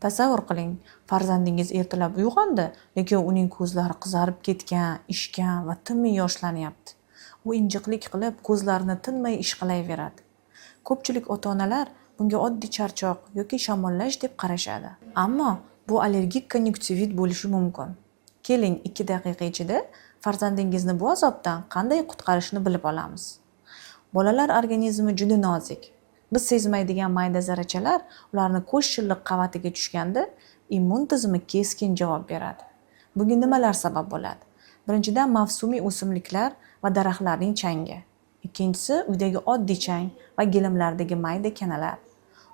Tasavvur qiling, farzandingiz ertalab uyg'ondi, lekin uning ko'zlari qizarib ketgan, ishgan va tinmay yoshlanyapti. U injiqlik qilib, ko'zlarini tinmay ishqalayveradi. Ko'pchilik ota-onalar bunga oddiy charchoq yoki shamollash deb qarashadi. Ammo bu allergik konyuktivit bo'lishi mumkin. Keling, 2 daqiqa ichida farzandingizni bu azobdan qanday qutqarishni bilib olamiz. Bolalar organizmi juda nozik. Biz sezmaydigan mayda zarrachalar ularni ko'z shilliq qavatiga tushganda immun tizimi keskin javob beradi. Bunga nimalar sabab bo'ladi? Birinchidan, mavsumiy o'simliklar va daraxtlarning changi. Ikkinchisi, uydagi oddiy chang va gilimlardagi mayda kanalar.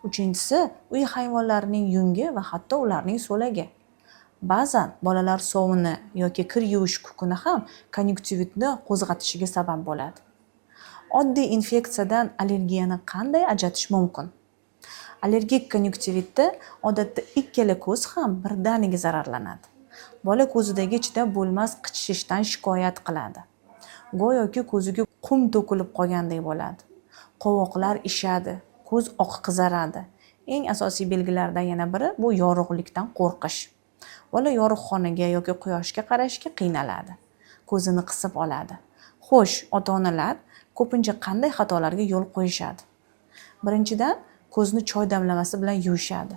Uchinchisi, uy hayvonlarining yungi va hatto ularning so'lagi. Ba'zan bolalar sovuni yoki kir yuvish kukuni ham konyuktivitni qo'zg'atishiga sabab bo'ladi. Oddiy infeksiyadan allergiyani qanday ajratish mumkin? Allergik konyuktivitda odatda ikkala ko'z ham birdaniga zararlanadi. Bola ko'zidagi chidab bo'lmas qichishishdan shikoyat qiladi. Go'yoki ko'ziga qum to'kilib qolgandek bo'ladi. Qovoqlar ishadi, ko'z oqi qizaradi. Eng asosiy belgilardan yana biri bu yorug'likdan qo'rqish. Bola yorug' xonaga yoki quyoshga qarashga qiynaladi. Ko'zini qisib oladi. Xo'sh, ota-onalar ko'pincha qanday xatolarga yo'l qo'yishadi? Birinchidan, ko'zni choy damlamasi bilan yuvishadi.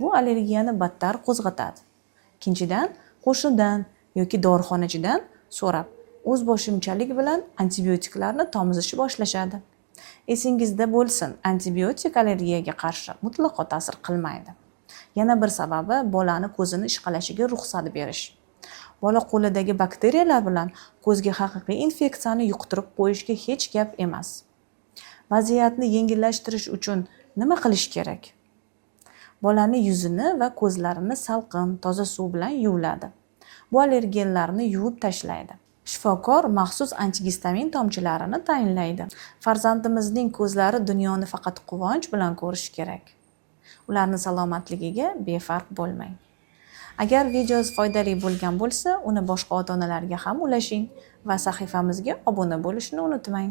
Bu allergiyani battar qo'zg'atadi. Ikkinchidan, qo'shnidan yoki dorixonachidan so'rab, o'zboshimchalik bilan antibiotiklarni tomizishni boshlashadi. Esingizda bo'lsin, antibiotik allergiyaga qarshi mutlaqo ta'sir qilmaydi. Yana bir sababi bolani ko'zini ishqalashiga ruxsat berish. Bola qo'lidagi bakteriyalar bilan ko'zga haqiqiy infeksiyani yuqtirib qo'yishga hech gap emas. Vaziyatni yengillashtirish uchun nima qilish kerak? Bolani yuzini va ko'zlarini salqin, toza suv bilan yuviladi. Bu allergenlarni yuvib tashlaydi. Shifokor maxsus antigistamin tomchilarini tayinlaydi. Farzandimizning ko'zlari dunyoni faqat quvonch bilan ko'rishi kerak. Ularning salomatligiga befarq bo'lmang. Agar videoz foydali bo'lgan bo'lsa, uni boshqa ota-onalarga ham ulashing va sahifamizga obuna bo'lishni unutmang.